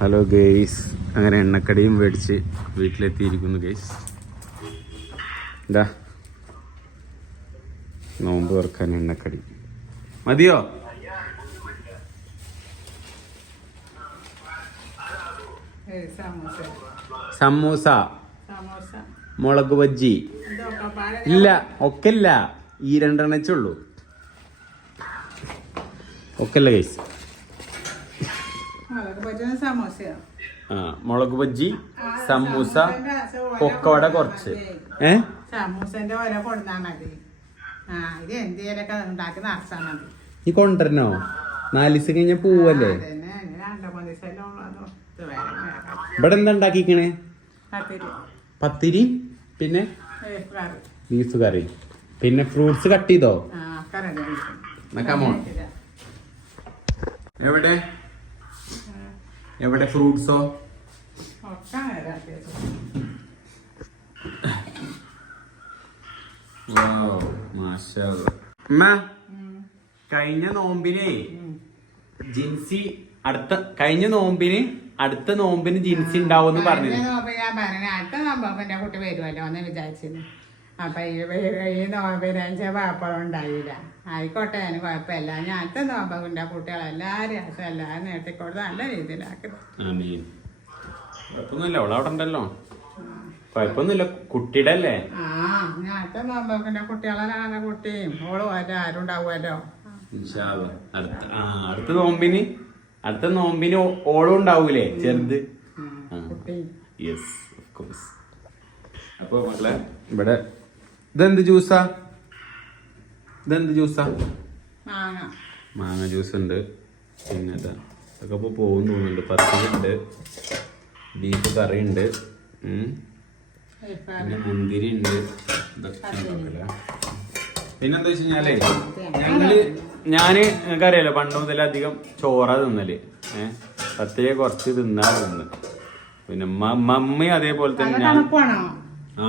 Hello guys അങ്ങനെ എണ്ണക്കടിയും മേടിച്ച് വീട്ടിലെത്തിയിരിക്കുന്നു guys എന്താ നോമ്പ് തുറക്കാൻ എണ്ണക്കടി. മതിയോ? സമോസ. മുളക് ബജ്ജി. ഇല്ല ഒക്കെല്ല. ഈ രണ്ടെണ്ണച്ചുള്ളൂ ഒക്കെ അല്ല ഗൈസ് മുളക് പൊരിച്ചത് സമോസയോ ആ മുളക് ബജ്ജി സമൂസ പൊക്കവട കുറച്ച്. ഏ? സമൂസന്റെ വില കൊടുത്താൽ മതി. ആ ഇത് എന്തേലൊക്കെ ഉണ്ടാക്കി നടത്താൻ മതി. നീ കൊണ്ടുവരണോ? നാല് ദിവസം കഴിഞ്ഞ പോവല്ലേ. ഇവിടെ എന്താ ഉണ്ടാക്കിക്കണേ? പത്തിരി. പിന്നെ. Beef curry. പിന്നെ ഫ്രൂട്ട്സ് കട്ട് ചെയ്തോ. എവിടെ? എവിടെ ഫ്രൂട്ട്സോ. കഴിഞ്ഞ നോമ്പിനെ. ജിൻസി അടുത്ത കഴിഞ്ഞ നോമ്പിന് അടുത്ത നോമ്പിന് ജിൻസി ഉണ്ടാവും ഞാൻ പറഞ്ഞു അടുത്ത നോമ്പ് എന്റെ കുട്ടി വരുമല്ലോ എന്ന് വിചാരിച്ചിരുന്നു അപ്പൊ ഈ ഈ നോമ്പിനാഴ്ച പാപ്പളം ഉണ്ടായില്ല ആയിക്കോട്ടെ അതിന് കുഴപ്പമില്ല. ഞാൻ അടുത്ത നോമ്പ് കുട്ടികളെ കുട്ടികളെല്ലാരും ആശം എല്ലാരും നേട്ടിക്കൊടുത്ത് നല്ല രീതിയിലാക്കി. ആമീൻ. കുഴപ്പമൊന്നുമില്ല. അവളെ അവിടെ ഉണ്ടല്ലോ. കുഴപ്പമൊന്നുമില്ല. കുട്ടിയുടെ അല്ലേ ആ ഞാൻ അടുത്ത കുട്ടികളെ കുട്ടിയും ഓളും ആരും ആരും ഉണ്ടാവുമല്ലോ. അടുത്ത ആ അടുത്ത നോമ്പിന് അടുത്ത നോമ്പിന് ഓളും ഉണ്ടാവൂലേ? ചെറുത്? യെസ് ഓഫ് കോഴ്സ് അപ്പൊ മക്കളെ ഇവിടെ ഇതെന്ത് ജ്യൂസാ? ഇതെന്ത് ജ്യൂസാ? മാങ്ങ. ജ്യൂസ് ഉണ്ട് പിന്നെ അതൊക്കെ ഇതൊക്കെ ഇപ്പോൾ പോകും തോന്നുന്നുണ്ട്. പത്തിരിയുണ്ട്. ബീഫ് കറി ഉണ്ട്. പിന്നെ മുന്തിരി ഉണ്ട് പിന്നെന്താ വെച്ച് കഴിഞ്ഞാലേ ഞങ്ങൾ ഞാൻ നിങ്ങൾക്ക് അറിയാലോ പണ്ട് മുതൽ അധികം ചോറ തിന്നൽ. ഏഹ് പത്തിരി കുറച്ച് തിന്നാ തിന്ന്. പിന്നെ മമ്മി അതേപോലെ തന്നെ ഞാൻ ആ.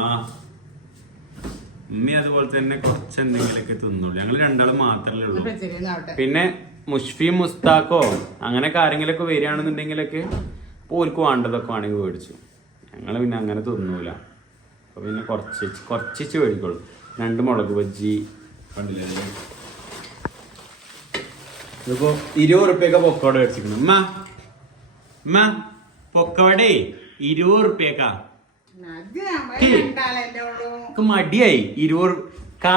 ഉമ്മി അതുപോലെ തന്നെ കുറച്ച് എന്തെങ്കിലുമൊക്കെ തിന്നുള്ളൂ. ഞങ്ങൾ രണ്ടാളും മാത്രമേ ഉള്ളൂ. പിന്നെ മുഷ്ഫി മുസ്താഖോ അങ്ങനെയൊക്കെ ആരെങ്കിലൊക്കെ വരികയാണെന്നുണ്ടെങ്കിലൊക്കെ ഓർക്ക് വേണ്ടതൊക്കെ വേണമെങ്കിൽ മേടിച്ചു. ഞങ്ങൾ പിന്നെ അങ്ങനെ തിന്നൂല. അപ്പൊ പിന്നെ കുറച്ച് കുറച്ചിച്ച് മേടിക്കുള്ളൂ. രണ്ട് മുളക് ബജ്ജി. കണ്ടില്ലേ? ഇതിപ്പോ ഇരുപത് ഉറുപ്പ്യൊക്കെ പൊക്കോട് മേടിച്ചിരിക്കണം ഉമ്മ ഉമ്മ പൊക്കവടേ ഇരുപത് ഉറുപ്പ്യക്കാ മടിയായി. ഇരുപത് കാ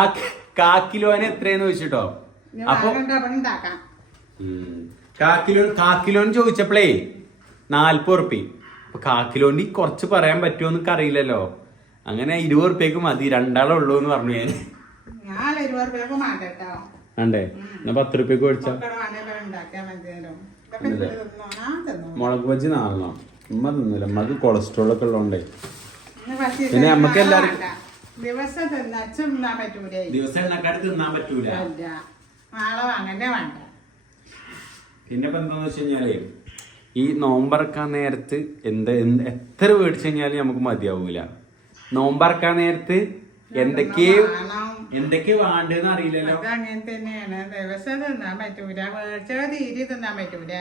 കാ കിലോന് എത്രയെന്ന് ചോദിച്ചിട്ടോ? അപ്പൊ കാക്കിലോ. കാക്കിലോ കാക്കിലോന് ചോദിച്ചപ്പോഴേ നാല്പത് ഉറുപ്പി. അപ്പൊ കാക്കിലോന് കുറച്ച് പറയാൻ പറ്റുമോ എന്നൊക്കെ അറിയില്ലല്ലോ അങ്ങനെ ഇരുപത് ഉറുപ്പ്യക്ക് മതി. രണ്ടാളേ ഉള്ളൂ എന്ന് പറഞ്ഞു ഞാൻ. ആണ്ടേ എന്നാ പത്ത് ഉറുപ്പ്യക്ക് മേടിച്ചോ. മുളക് ബജ്ജി നാലെണ്ണം ഉമ്മ തിന്നില്ല ഉമ്മക്ക് കൊളസ്ട്രോൾ ഒക്കെ ഉള്ളതുകൊണ്ടേ പിന്നെ നമുക്ക് എല്ലാവർക്കും-. ദിവസം തിന്നാ തിന്നാൻ പറ്റൂലേ? ദിവസം എണ്ണക്കാട് തിന്നാൻ പറ്റൂല. അല്ല നാളെ വാങ്ങണ്ടേ വേണ്ട. പിന്നെ ഇപ്പൊ എന്താന്ന് വെച്ച് കഴിഞ്ഞാലേ ഈ നോമ്പറക്കാൻ നേരത്ത് എന്ത് എന്ത് എത്ര മേടിച്ചു കഴിഞ്ഞാലും നമുക്ക് മതിയാവൂല. നോമ്പറക്കാൻ നേരത്ത് എന്തൊക്കെ. എന്തൊക്കെ വേണ്ടെന്ന് അറിയില്ലല്ലോ. അത് അങ്ങനെ തന്നെയാണ്. ദിവസം തിന്നാൻ പറ്റൂല. മേടിച്ചത് തീരെ തിന്നാൻ പറ്റൂല.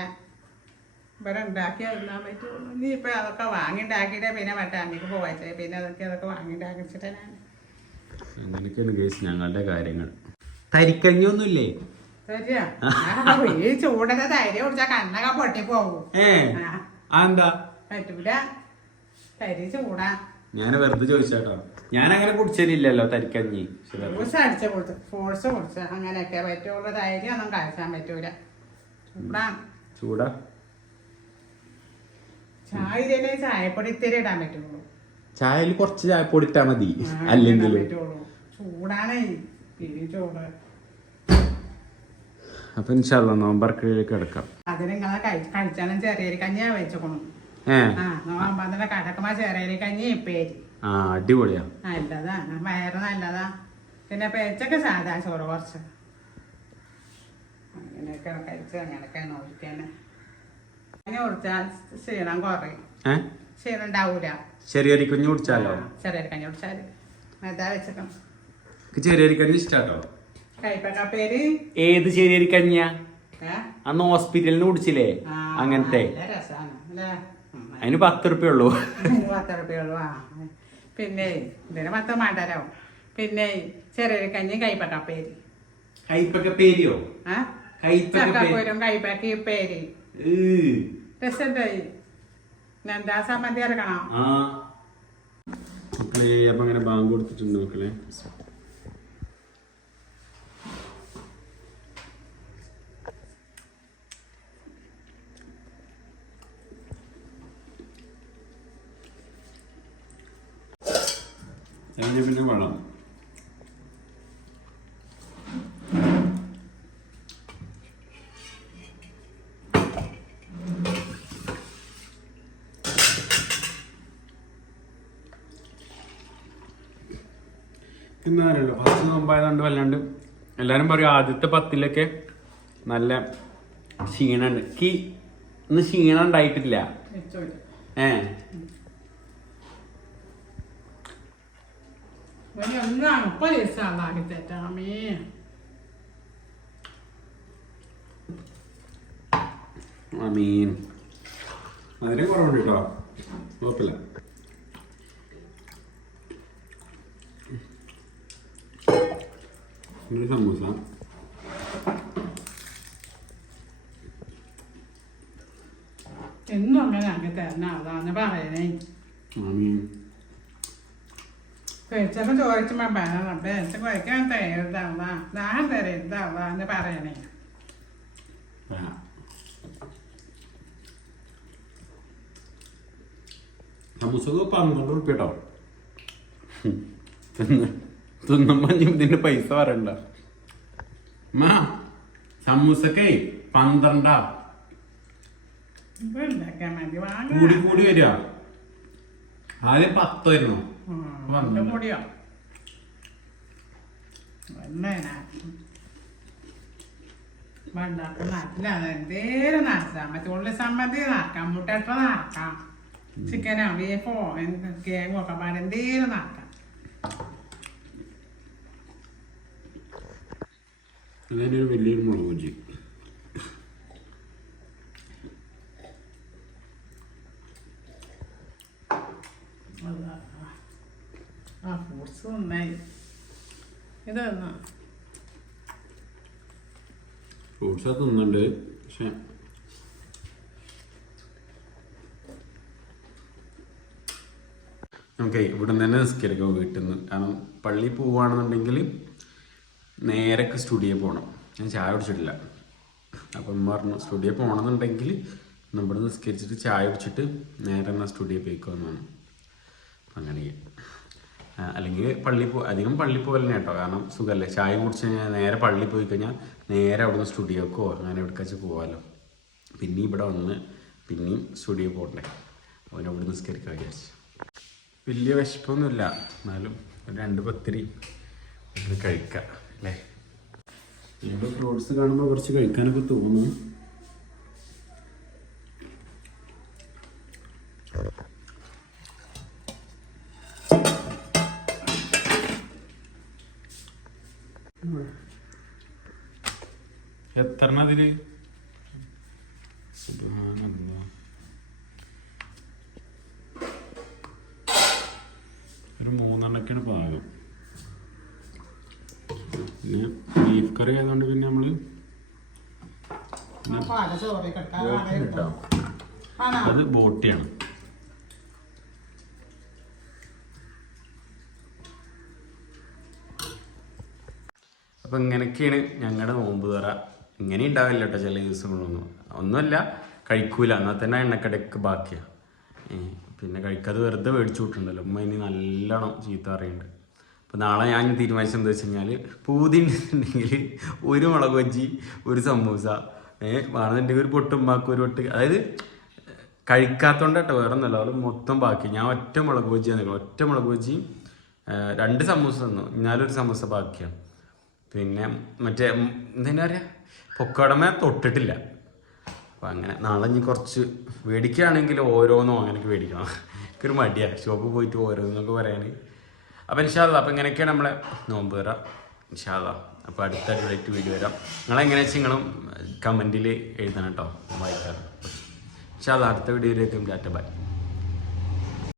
ഇവിടെ ഉണ്ടാക്കി തിന്നാൻ പറ്റുള്ളൂ നീ ഇപ്പൊ അതൊക്കെ വാങ്ങി ഉണ്ടാക്കിയിട്ട് പിന്നെ മറ്റേ അമ്മയ്ക്ക് പോവാച്ചേ. പിന്നെ അതൊക്കെ അതൊക്കെ വാങ്ങി ഉണ്ടാക്കിച്ചിട്ട് ഞാൻ. അങ്ങനെയൊക്കെയാണ് കേസ് ഞങ്ങളുടെ കാര്യങ്ങൾ. തരിക്കഞ്ഞൊന്നുമില്ലേ ഈ ചൂടൊക്കെ തൈര് കുടിച്ചാ കണ്ണൊക്കെ പൊട്ടി പോകും പറ്റൂല. തരി ചൂടാ. ഞാൻ വെറുതെ ചോദിച്ചാട്ടോ. ഞാൻ അങ്ങനെ കുടിച്ചില്ലല്ലോ തരിക്കഞ്ഞി. ഫ്രൂട്ട്സ് അടിച്ച് കൊടുത്ത് ഫ്രൂട്ട്സ് കുടിച്ച് അങ്ങനെയൊക്കെ പറ്റുള്ളൂ. തൈര് ഒന്നും കഴിച്ചാൻ പറ്റൂല. ചൂടാ. ചൂടാ. ചായയിലെ ചായപ്പൊടി ഇത്തിരി ഇടാൻ പറ്റുള്ളൂ. ചായയിൽ കുറച്ച് ചായപ്പൊടി ഇട്ടാ മതി. അല്ലെങ്കിൽ. ചൂടാണ്. ചൂട്. അപ്പൊ ഇൻഷാല്ല നോമ്പറക്കിലേക്ക് കിടക്കാം. അതിന് നിങ്ങളെ കഴിച്ചാലും ചെറിയ കഞ്ഞിയാ വെച്ചോണം കടക്കുമ്പോ ചെറിയ കഞ്ഞി ആ അടിപൊളിയാ. നല്ലതാ. വയറ് നല്ലതാ. പിന്നെ പേച്ചൊക്കെ സാധാ ചോറ് കുറച്ച്. അങ്ങനെയൊക്കെ കഴിച്ച് അങ്ങനെയൊക്കെ നോക്കിയാണ് അങ്ങനെ കുടിച്ചാൽ ക്ഷീണം കുറയും. ഏ? ക്ഷീണം ഉണ്ടാവൂല. ചെറിയ കുഞ്ഞു കുടിച്ചാലോ? ചെറിയൊരു കഞ്ഞി കുടിച്ചാൽ. അതാ വെച്ചേക്കണം. എനിക്ക് ചെറിയ കഞ്ഞി ഇഷ്ടാട്ടോ. കൈപ്പക്ക പേര് ഏത് ചെറിയൊരു കഞ്ഞിയാ? ഏ? അന്ന് ഹോസ്പിറ്റലിൽ കുടിച്ചില്ലേ? ആ, അങ്ങനത്തെ. നല്ല രസാണ് അല്ലേ? അതിന് പത്ത് ഉറുപ്പ്യ ഉള്ളൂ പത്ത് ഉറുപ്പിയുള്ളൂ ആ. പിന്നെ ഇതിന് പത്ത് മാണ്ടരോ പിന്നെ ചെറിയൊരു കഞ്ഞി കൈപ്പക്കപ്പേരി കൈപ്പൊക്കെ പേരിയോ ആ കൈപ്പൊക്കെ പേര് ചക്കപ്പോരും പേര് പേരി മക്കളെ അപ്പൊ അങ്ങനെ ബാങ്ക് കൊടുത്തിട്ടുണ്ട് മക്കളെ അതിന് പിന്നെ വളം എന്നാലല്ലോ ഫസ്റ്റ് നോമ്പായതുകൊണ്ട് വല്ലാണ്ട് എല്ലാവരും പറയും ആദ്യത്തെ പത്തിലൊക്കെ നല്ല ക്ഷീണുണ്ട് കി ഇന്ന് ക്ഷീണം ഉണ്ടായിട്ടില്ല. ഏ. മീൻ അതിന് കുറവുണ്ട് കേട്ടോ കുഴപ്പമില്ല. ഒരു സമൂസ എന്നും അങ്ങനെ അങ്ങനെ തരണ അതാണ് പറയണേ ആ മീൻ കഴിച്ചപ്പോ ചോദിച്ചുമ്പോ പറയണം പേച്ച കഴിക്കാൻ തരുതാവാ ഞാൻ തരുതാവാ എന്ന് പറയണേ. സമൂസക്ക് പന്ത്രണ്ട് ഉറുപ്പ്യ കേട്ടോ തിന്നുമ്പോ നിന്റെ പൈസ പറയണ്ട. മാ സമൂസക്കേ പന്ത്രണ്ടാ. കൂടി കൂടി വരിക. ആദ്യം പത്തായിരുന്നു എന്തേലും നടത്താം. മറ്റേ ഉള്ളി സമ്മതി നടക്കാം. മുട്ട നടക്കാം. ചിക്കനോ ബീഫോ കേങ്ങോ ഒക്കെ പാടെ എന്തേലും നടക്കാം. അതിനൊരു വലിയൊരു മുളക് കൊഞ്ചി. ആ ഫ്രൂട്ട്സ് നന്നായി. ഇത് തന്നാ ഫ്രൂട്ട്സ് തിന്നുന്നുണ്ട് പക്ഷെ നമുക്ക് ഇവിടെ നിന്ന് തന്നെ നിസ്കരിക്കാം വീട്ടിൽ നിന്ന് കാരണം പള്ളി പോവുകയാണെന്നുണ്ടെങ്കിൽ നേരക്ക് സ്റ്റുഡിയോ പോകണം ഞാൻ ചായ കുടിച്ചിട്ടില്ല. അപ്പം ഉമ്മ പറഞ്ഞു സ്റ്റുഡിയോ പോകണമെന്നുണ്ടെങ്കിൽ നമ്മുടെ നിസ്കരിച്ചിട്ട് ചായ കുടിച്ചിട്ട് നേരെ തന്നെ സ്റ്റുഡിയോ പോയിക്കോന്നാണ് അങ്ങനെ. അല്ലെങ്കിൽ പള്ളി പോ അധികം പള്ളി പോകല്ലേ കേട്ടോ. കാരണം സുഖമല്ലേ ചായ കുടിച്ച് കഴിഞ്ഞാൽ നേരെ പള്ളി പോയി കഴിഞ്ഞാൽ നേരെ അവിടുന്ന് സ്റ്റുഡിയോക്കോ അങ്ങനെ എവിടേക്കാച്ച് പോകാമല്ലോ പിന്നെ ഇവിടെ വന്ന് പിന്നെയും സ്റ്റുഡിയോ പോകണ്ടേ അവൻ അവിടെ നിസ്കരിക്കാൻ വിചാരിച്ചു. വലിയ വിശപ്പൊന്നുമില്ല. എന്നാലും രണ്ട് പത്തിരി കഴിക്കാം. അല്ലേ? ഇവിടെ ഫ്രൂട്ട്സ് കാണുമ്പോൾ കുറച്ച് കഴിക്കാനൊക്കെ തോന്നുന്നു. എത്ര അതിൽ. ഒരു മൂന്നെണ്ണക്കാണ് പാകം പിന്നെ ബീഫ് കറി ആയതുകൊണ്ട് പിന്നെ ആണോ? അത് ബോട്ടിയാണ്. അപ്പൊ ഇങ്ങനെയൊക്കെയാണ് ഞങ്ങളുടെ നോമ്പ് തുറ. ഇങ്ങനെ ഉണ്ടാവില്ല കേട്ടോ ചില ദിവസങ്ങളൊന്നും ഒന്നുമല്ല കഴിക്കൂല. എന്നാൽ തന്നെ എണ്ണക്കടയ്ക്ക് ബാക്കിയാ. ഏ, പിന്നെ കഴിക്കാതെ വെറുതെ മേടിച്ചു വിട്ടുണ്ടല്ലോ ഉമ്മ ഇനി നല്ലോണം ചീത്ത പറയുന്നുണ്ട് അപ്പൊ നാളെ ഞാൻ തീരുമാനിച്ചത് എന്താ വെച്ച് കഴിഞ്ഞാൽ പൂതി ഉണ്ടെങ്കിൽ ഒരു മുളക് ബജ്ജി ഒരു സമൂസ ഏഹ് വേണമെന്നുണ്ടെങ്കിൽ ഒരു പൊട്ടുമ്പാക്ക് ഒരു പൊട്ട് അതായത് കഴിക്കാത്തോണ്ട് കേട്ടോ വേറെ ഒന്നല്ല അത് മൊത്തം ബാക്കി. ഞാൻ ഒറ്റ മുളക് ബജ്ജി തന്നില്ല ഒറ്റ മുളക് ബജ്ജി രണ്ട് സമൂസ തന്നു. എന്നാലൊരു സമൂസ ബാക്കിയാണ്. പിന്നെ മറ്റേ എന്താ പറയുക പൊക്കടമ തൊട്ടിട്ടില്ല. അപ്പം അങ്ങനെ നാളെ ഇനി കുറച്ച് മേടിക്കുകയാണെങ്കിൽ ഓരോന്നും അങ്ങനെയൊക്കെ മേടിക്കണം. എനിക്കൊരു മടിയാണ് ഷോപ്പിൽ പോയിട്ട് ഓരോന്നൊക്കെ പറയാൻ അപ്പം ഇൻഷാല്ല അപ്പം ഇങ്ങനെയൊക്കെയാണ് നമ്മളെ നോമ്പ് വരാം ഇൻഷാല്ല അപ്പോൾ അടുത്ത അടിപൊളിയായിട്ട് വീഡിയോ വരാം. നിങ്ങളെങ്ങനെ വെച്ചാൽ നിങ്ങളും കമന്റിൽ എഴുതണം കേട്ടോ വായിക്കാറ് ഇൻഷാല്ല അടുത്ത വീഡിയോയിലേക്കും ടാറ്റ ബൈ